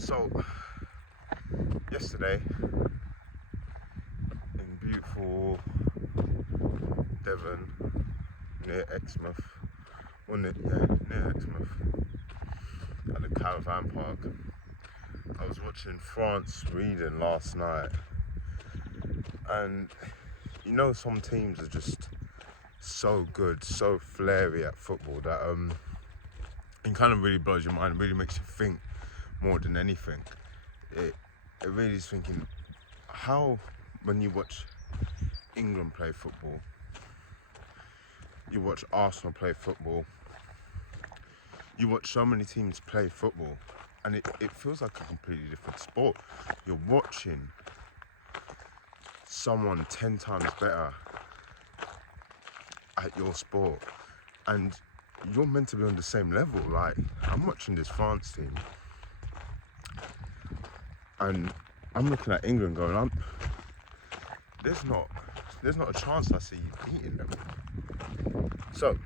So, yesterday in beautiful Devon, near Exmouth, near Exmouth, at the Caravan Park, I was watching France-Sweden last night, and you know some teams are just so good, so flary at football that it kind of really blows your mind, really makes you think more than anything. It really is thinking how, when you watch England play football, you watch Arsenal play football, you watch so many teams play football, and it feels like a completely different sport. You're watching someone 10 times better at your sport, and you're meant to be on the same level. Like, I'm watching this France team, and I'm looking at England going, there's not a chance I see you beating them. So,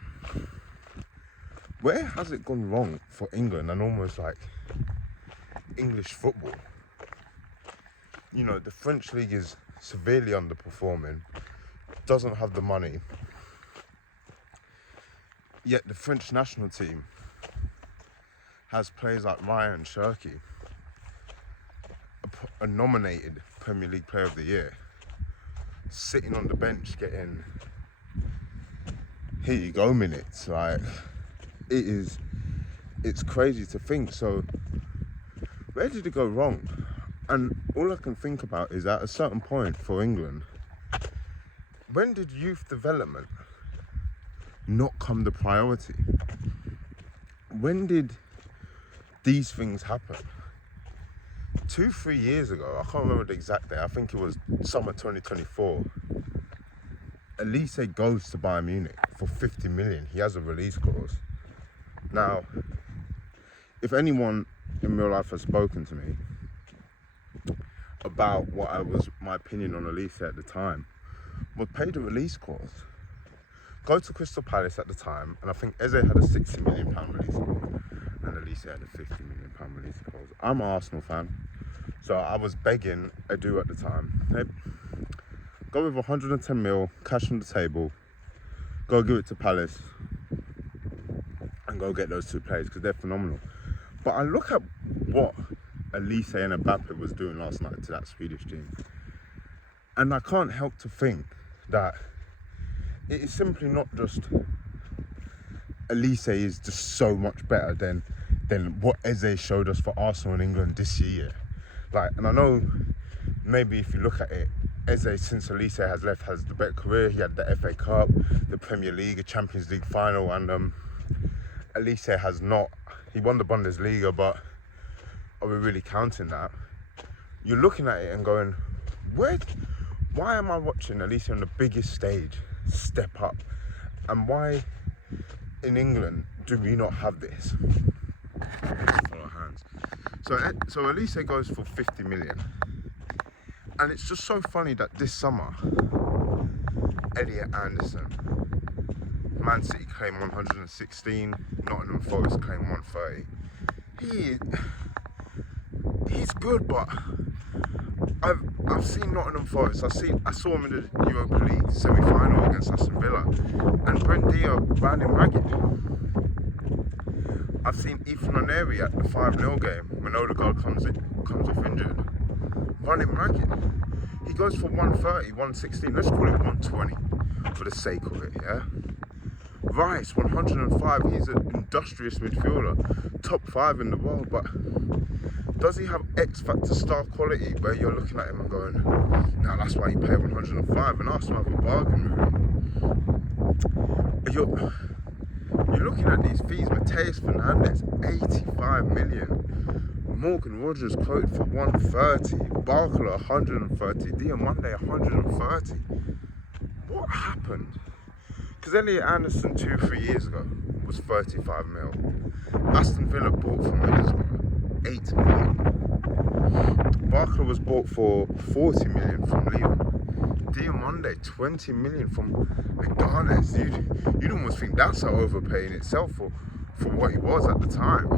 where has it gone wrong for England and almost like English football? You know, the French league is severely underperforming, doesn't have the money, yet the French national team has players like Ryan Cherki, a nominated Premier League Player of the Year, sitting on the bench getting here you go minutes. Like, it's crazy to think. So where did it go wrong? And all I can think about is, at a certain point for England, when did youth development not come the priority? When did these things happen? 2-3 years ago, I can't remember the exact day, I think it was summer 2024, Elise goes to Bayern Munich for 50 million. He has a release clause. Now, if anyone in real life has spoken to me about my opinion on Elise at the time, would pay the release clause. Go to Crystal Palace at the time, and I think Eze had a £60 million release clause, and Elise had a £50 million release clause. I'm an Arsenal fan, so I was begging Edu at the time, hey, go with 110 mil, cash on the table, go give it to Palace, and go get those two players, because they're phenomenal. But I look at what Elise and Mbappe was doing last night to that Swedish team, and I can't help to think that it is simply not just Elise is just so much better than what Eze showed us for Arsenal and England this year. Like, and I know maybe if you look at it, Eze, since Elise has left, has the better career. He had the FA Cup, the Premier League, a Champions League final, and Elise has not. He won the Bundesliga, but are we really counting that? You're looking at it and going, why am I watching Elise on the biggest stage step up? And why in England do we not have this? Follow hands. So Elise goes for 50 million. And it's just so funny that this summer, Elliot Anderson, Man City claim 116, Nottingham Forest claim 130. He's good, but I've seen Nottingham Forest. I saw him in the Europa League semi-final against Aston Villa, and Buendia ran him ragged. I've seen Ethan Oneri at the 5-0 game when Odegaard comes off injured, run him ragged. He goes for 130, 116. Let's call it 120 for the sake of it, yeah. Rice, 105. He's an industrious midfielder, top 5 in the world, but does he have X factor star quality where you're looking at him and going, now that's why you pay 105 and Arsenal have a bargain with him? You're looking at these fees. Mateus Fernandes, 85 million. Morgan Rogers quoted for 130. Barcola, 130. Diomande, 130. What happened? Because Elliot Anderson 2-3 years ago was 35 mil. Aston Villa bought from Middlesbrough 8 million. Barcola was bought for 40 million from Lyon. Diomande 20 million from Leganes. You'd almost think that's an overpay in itself for what he was at the time.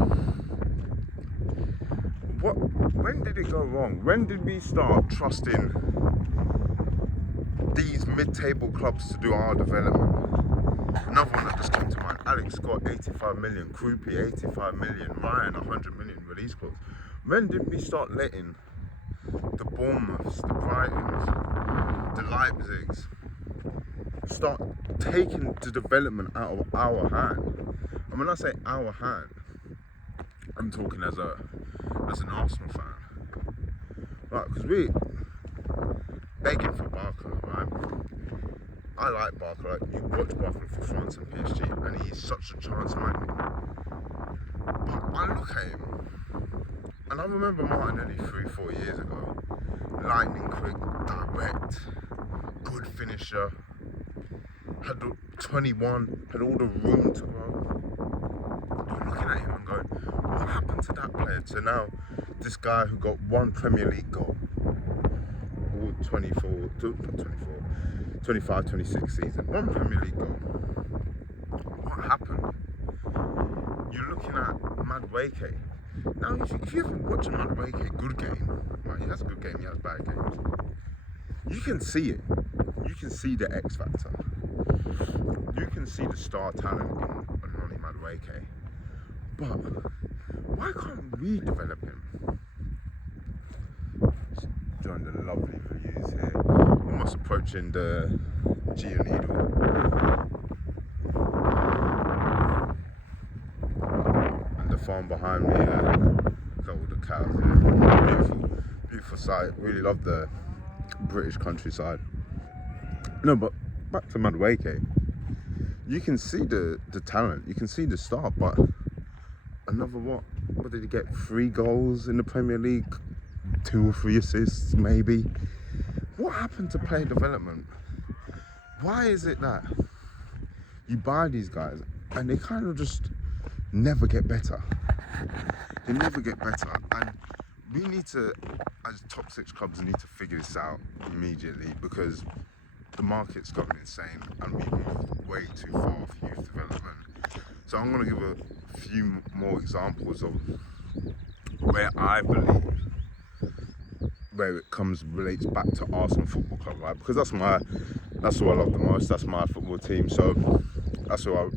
When did it go wrong? When did we start trusting these mid-table clubs to do our development? Another one that just came to mind, Alex Scott, 85 million, Krupi, 85 million, Ryan, 100 million release clause. When did we start letting the Bournemouths, the Brightons, the Leipzigs start taking the development out of our hand? And when I say our hand, I'm talking as an Arsenal fan, right? Because we're begging for Barca, right? I like Barca. Like, you watch Barca for France and PSG, and he's such a chance magnet. But I look at him, and I remember Martinelli 3-4 years ago, lightning quick, direct, good finisher, had 21, had all the room to grow. I'm looking at him and going, what happened to that player to now this guy who got one Premier League goal all 25, 26 season, one Premier League goal. What happened? You're looking at Madueke. Now, if you ever watch a Madueke good game, right, he has a good game, he has bad games, you can see it. You can see the X factor. You can see the star talent in Ronnie Madueke. But why can't we develop him? Join the lovely views here. Almost approaching the Giannido. And the farm behind me, got all the cows here. Beautiful, beautiful sight. Really love the British countryside. No, but back to Madueke. You can see the talent, you can see the star, but another what did he get? 3 goals in the Premier League, 2 or 3 assists maybe. What happened to player development? Why is it that you buy these guys and they kind of just never get better? They never get better, and we need to, as top 6 clubs, need to figure this out immediately, because the market's going insane and we've moved way too far off youth development. So I'm going to give a few more examples of where I believe where it relates back to Arsenal Football Club, right? Because that's who I love the most. That's my football team. So that's who I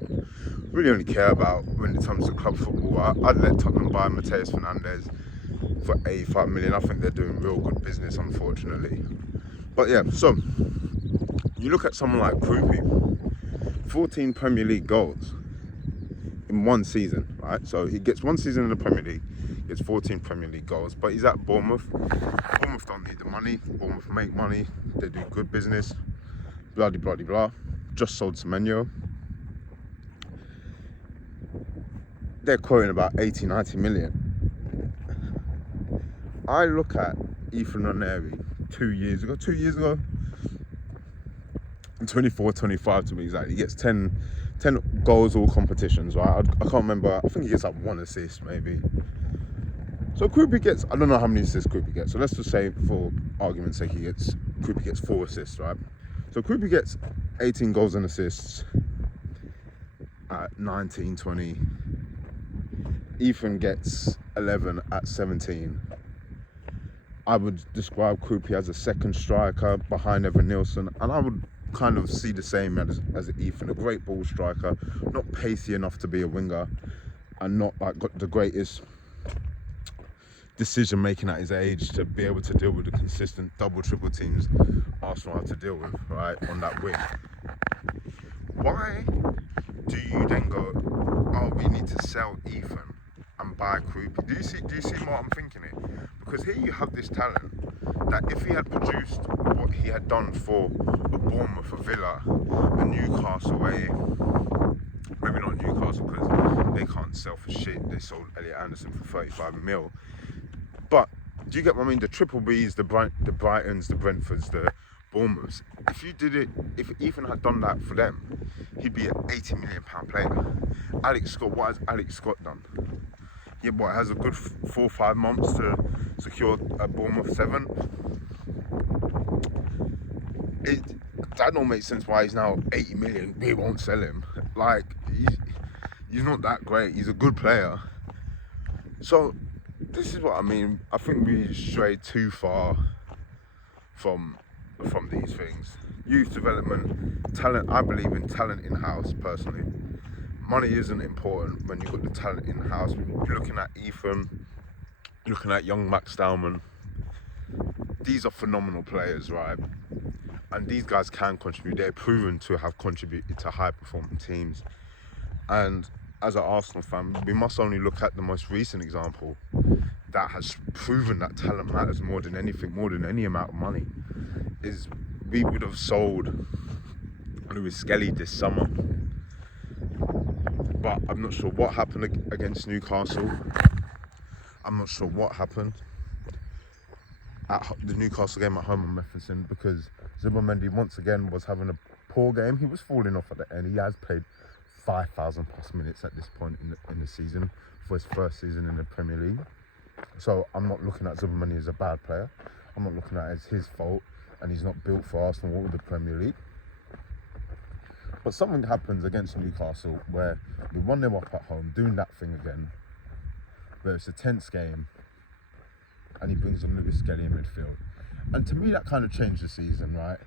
really only care about when it comes to club football. I'd let Tottenham buy Mateus Fernandes for 85 million. I think they're doing real good business, unfortunately. But yeah, so you look at someone like Krupi, 14 Premier League goals in one season, right? So he gets one season in the Premier League, gets 14 Premier League goals, but he's at Bournemouth. Bournemouth don't need the money. Bournemouth make money. They do good business. Blah, blah, blah, blah. Just sold Semenyo. They're quoting about 80, 90 million. I look at Ethan Nwaneri 2 years ago, 24, 25 to be exact. He gets 10 goals all competitions, right? I can't remember. I think he gets like 1 assist maybe. So Krupi gets, I don't know how many assists Krupi gets. So let's just say, for argument's sake, Krupi gets 4 assists, right? So Krupi gets 18 goals and assists at 19, 20. Ethan gets 11 at 17. I would describe Krupi as a second striker behind Evan Nielsen, and I would kind of see the same as Ethan, a great ball striker, not pacey enough to be a winger, and not like got the greatest decision making at his age to be able to deal with the consistent double triple teams Arsenal have to deal with, right, on that wing. Why do you then go, oh, we need to sell Ethan and buy Krupi? Do you see what I'm thinking here? Because here you have this talent that if he had produced what he had done for a Bournemouth, a Villa, a Newcastle, maybe not Newcastle because they can't sell for shit. They sold Elliot Anderson for 35 mil. But do you get what I mean? The Triple Bs, the Brightons, the Brentfords, the Bournemouths. If you did it, if Ethan had done that for them, he'd be an £80 million player. Alex Scott, what has Alex Scott done? Yeah, what, has a good 4 or 5 months to secure a Bournemouth 7. That don't make sense why he's now 80 million. We won't sell him. Like, he's not that great. He's a good player. So this is what I mean. I think we strayed too far from these things. Youth development, talent. I believe in talent in house personally. Money isn't important when you've got the talent in house. You're looking at Ethan, you're looking at young Max Dowman. These are phenomenal players, right? And these guys can contribute. They're proven to have contributed to high-performing teams. And as an Arsenal fan, we must only look at the most recent example that has proven that talent matters more than anything, more than any amount of money. Is we would have sold Lewis Skelly this summer, but I'm not sure what happened against Newcastle. I'm not sure what happened at the Newcastle game at home on Methison, because Zubimendi once again was having a poor game. He was falling off at the end. He has played 5,000 plus minutes at this point in the season for his first season in the Premier League. So I'm not looking at Zubimendi as a bad player. I'm not looking at it as his fault and he's not built for Arsenal or the Premier League. But something happens against Newcastle where we 1-0 up at home, doing that thing again, where it's a tense game, and he brings on Lewis Skelly in midfield. And to me, that kind of changed the season, right?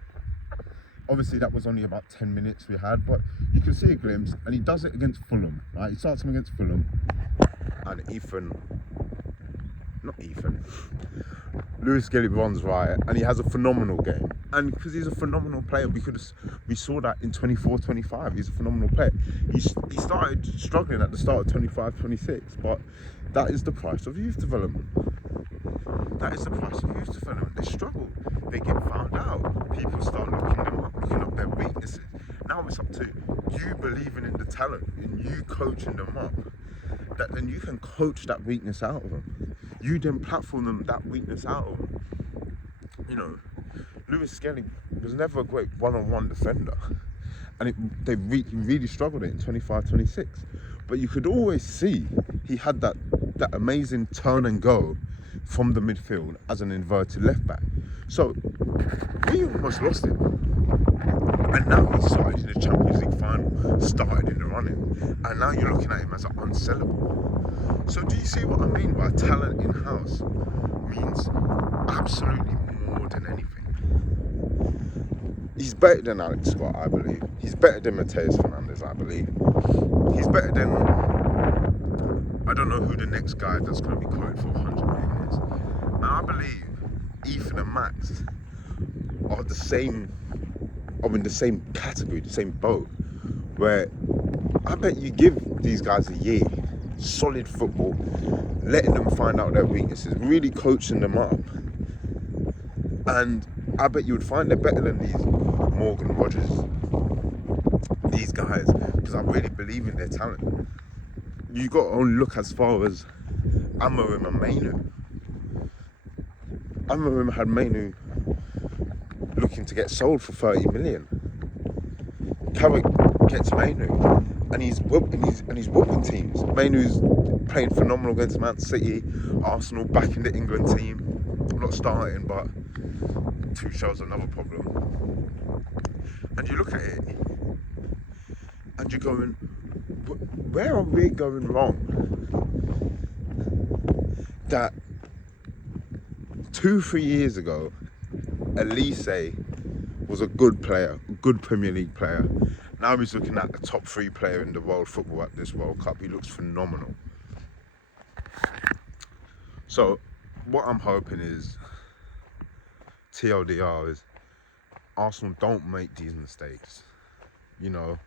Obviously, that was only about 10 minutes we had, but you can see a glimpse, and he does it against Fulham, right? He starts him against Fulham, and Lewis Skelly runs right, and he has a phenomenal game. And because he's a phenomenal player, we saw that in 24-25. He's a phenomenal player. He started struggling at the start of 25-26, but that is the price of youth development. That is the price of youth development. They struggle. They get found out. People start looking them up, looking up their weaknesses. Now it's up to you believing in the talent, in you coaching them up. That then you can coach that weakness out of them. You then platform them that weakness out of them. You know, Lewis Skelly was never a great one-on-one defender, and he really struggled it in 25-26. But you could always see he had that amazing turn and go from the midfield as an inverted left back. So we almost lost him. And now he started in the Champions League final, started in the running, and now you're looking at him as an unsellable. So do you see what I mean by talent in-house means absolutely more than anything? He's better than Alex Scott, I believe. He's better than Mateus Fernandes, I believe. He's better than, I don't know who the next guy that's going to be quoted for 100 million is. And I believe Ethan and Max are in the same category, the same boat, where I bet you give these guys a year, solid football, letting them find out their weaknesses, really coaching them up, and I bet you would find they're better than these Morgan Rogers, these guys, because I really believe in their talent. You got to only look as far as Amorim and Mainu. Amorim had Mainu looking to get sold for 30 million. Carrick gets Mainu, and he's whooping teams. Mainu's playing phenomenal against Man City, Arsenal, back in the England team. Not starting, but Tuchel's another problem. And you look at it, and you're going, where are we going wrong? That 2-3 years ago, Elise was a good player, good Premier League player. Now he's looking at the top 3 player in the world football at this World Cup. He looks phenomenal. So what I'm hoping is, TLDR, is Arsenal don't make these mistakes. You know,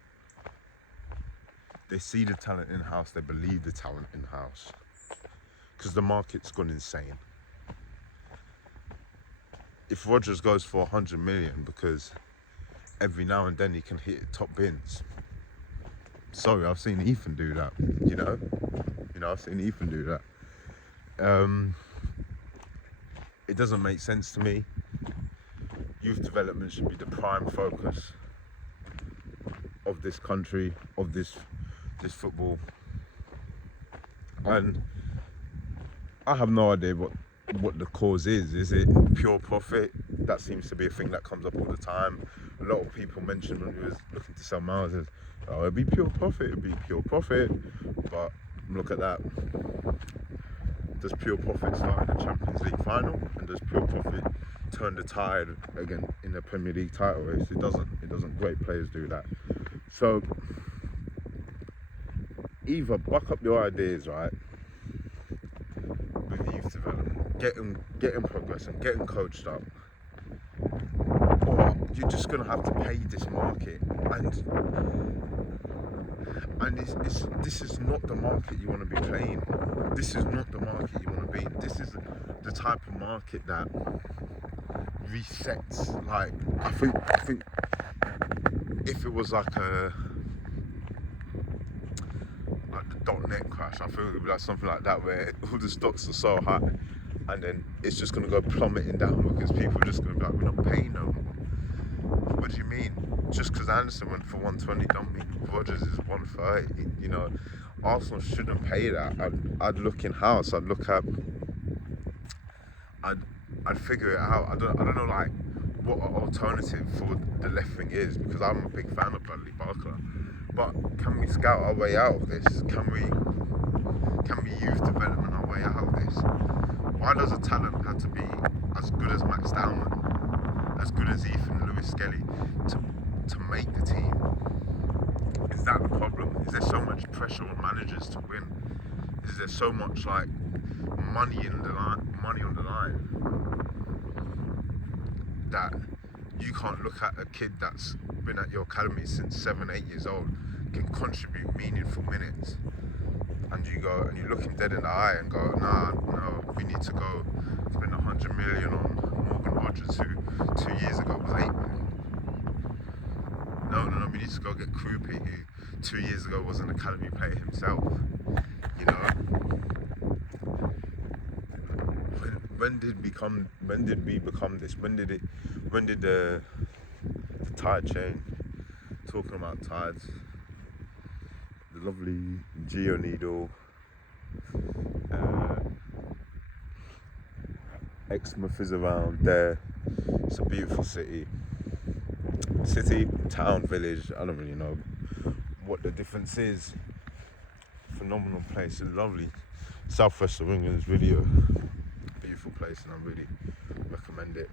they see the talent in-house, they believe the talent in-house, because the market's gone insane. If Rodgers goes for 100 million because every now and then he can hit top bins. Sorry, I've seen Ethan do that, you know, I've seen Ethan do that. It doesn't make sense to me. Youth development should be the prime focus of this country, of this football. And I have no idea what the cause is. Is it pure profit? That seems to be a thing that comes up all the time. A lot of people mentioned when we was looking to sell Mouses, oh, it'd be pure profit, But look at that. does pure profit start in the Champions League final, and does pure profit turn the tide again in the Premier League title race? It doesn't. It doesn't. Great players do that. So either buck up your ideas, right, with youth development, getting progress and getting coached up, or you're just gonna have to pay this market, and this is not the market you want to be playing. This is not the market you want to be in. This is the type of market that resets. Like I think if it was like the .net crash, I feel it would be like something like that, where all the stocks are so high, and then it's just gonna go plummeting down because people are just gonna be like, we're not paying no more. What do you mean? Just because Anderson went for 120 don't mean Rodgers is 130. You know, Arsenal shouldn't pay that. I'd look in house. I'd figure it out. I don't know like what an alternative for the left wing is, because I'm a big fan of Bradley Barker. But can we scout our way out of this? Can we youth development our way out of this? Why does a talent have to be as good as Max Dowman, as good as Ethan Lewis Skelly to make the team? Is that the problem? Is there so much pressure on managers to win? Is there so much like money on the line that you can't look at a kid that's been at your academy since 7-8 years old, can contribute meaningful minutes, and you go and you look him dead in the eye and go, no, we need to go spend 100 million on Morgan Rodgers, who 2 years ago was 8 million. No, we need to go get Krupi, who 2 years ago was an academy player himself. You know, when did we become this? When did the tide change? Talking about tides, the lovely Geo Needle, Exmouth is around there. It's a beautiful city, town, village. I don't really know what the difference is. Phenomenal place, it's lovely. Southwest of England is really a beautiful place, and I really recommend it.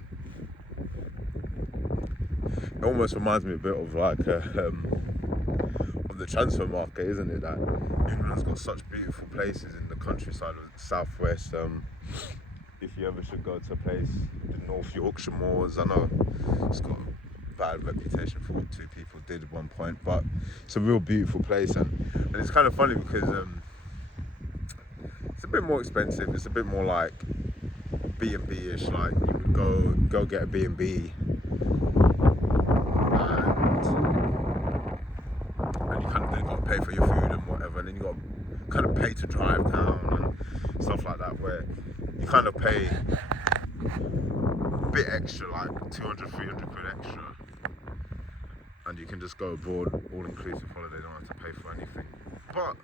It almost reminds me a bit of like of the transfer market, isn't it? That England's got such beautiful places in the countryside of the southwest. If you ever should go to a place, the North Yorkshire Moors, I know it's got a bad reputation for what two people did at one point, but it's a real beautiful place, and it's kind of funny because it's a bit more expensive. It's a bit more like B&B-ish, like you would go get a B&B, and you kind of then got to pay for your food and whatever, and then you got to kind of pay to drive down and stuff like that, where you kind of pay a bit extra, like 200, 300 quid extra, and you can just go abroad, all-inclusive holiday, don't have to pay for anything. But,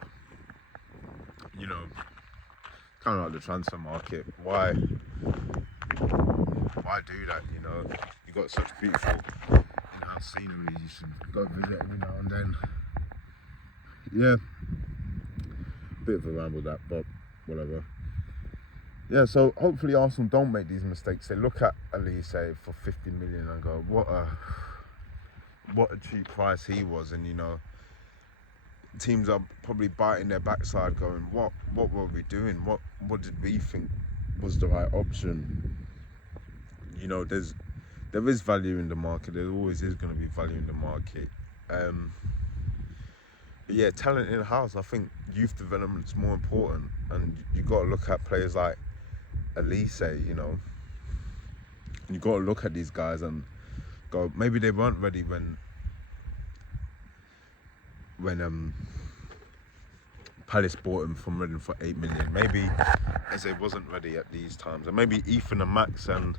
you know, kind of like the transfer market, why do that, you know? You got such beautiful in-house scenery, you should go visit every now and then. Yeah, bit of a ramble that, but whatever. Yeah, so hopefully Arsenal don't make these mistakes. They look at Elise for 50 million and go, what a cheap price he was, and you know, teams are probably biting their backside going, what were we doing? What did we think was the right option? You know, there is value in the market. There always is going to be value in the market. But yeah, talent in the house. I think youth development is more important, and you got to look at players like Elise. You know, you got to look at these guys and go, maybe they weren't ready when Palace bought him from Reading for 8 million. Maybe Eze wasn't ready at these times, and maybe Ethan and Max and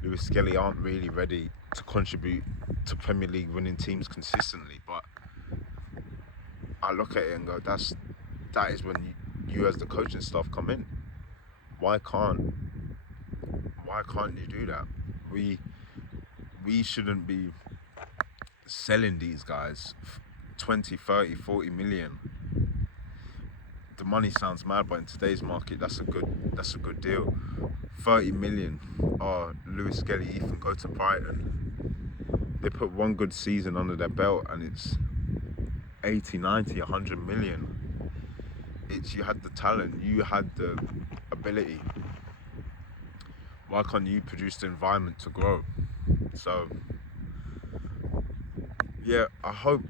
Lewis Skelly aren't really ready to contribute to Premier League winning teams consistently. But I look at it and go, that is when you as the coaching staff come in. Why can't you do that? We shouldn't be selling these guys 20, 30, 40 million. The money sounds mad, but in today's market, that's a good that's a good deal. 30 million. Oh, Lewis Skelly, Ethan, go to Brighton. They put one good season under their belt and it's 80, 90, 100 million. It's, you had the talent, you had the ability. Why can't you produce the environment to grow? So, yeah, I hope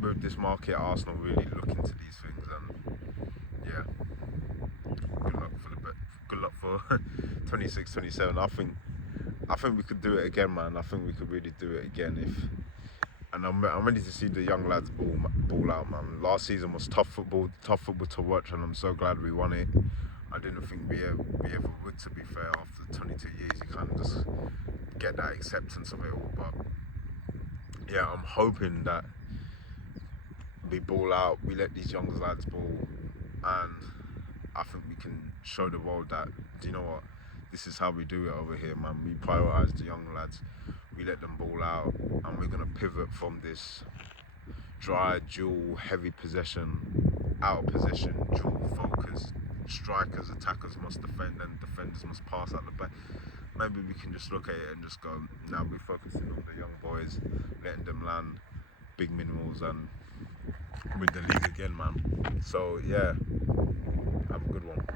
with this market, Arsenal really look into these things, and yeah, good luck for 26, 27. I think we could do it again, man. I think we could really do it again and I'm ready to see the young lads ball out, man. Last season was tough football to watch, and I'm so glad we won it. I didn't think we ever would, to be fair. After 22 years, you kind of just get that acceptance of it all. But yeah, I'm hoping that we ball out, we let these young lads ball, and I think we can show the world that, do you know what, this is how we do it over here, man. We prioritise the young lads, we let them ball out, and we're going to pivot from this dry, dual, heavy possession, out of possession, dual focus. Strikers, attackers must defend, and defenders must pass out the back. Maybe we can just look at it and just go, now we're focusing on the young boys, letting them land big minimals and win the league again, man. So yeah, have a good one.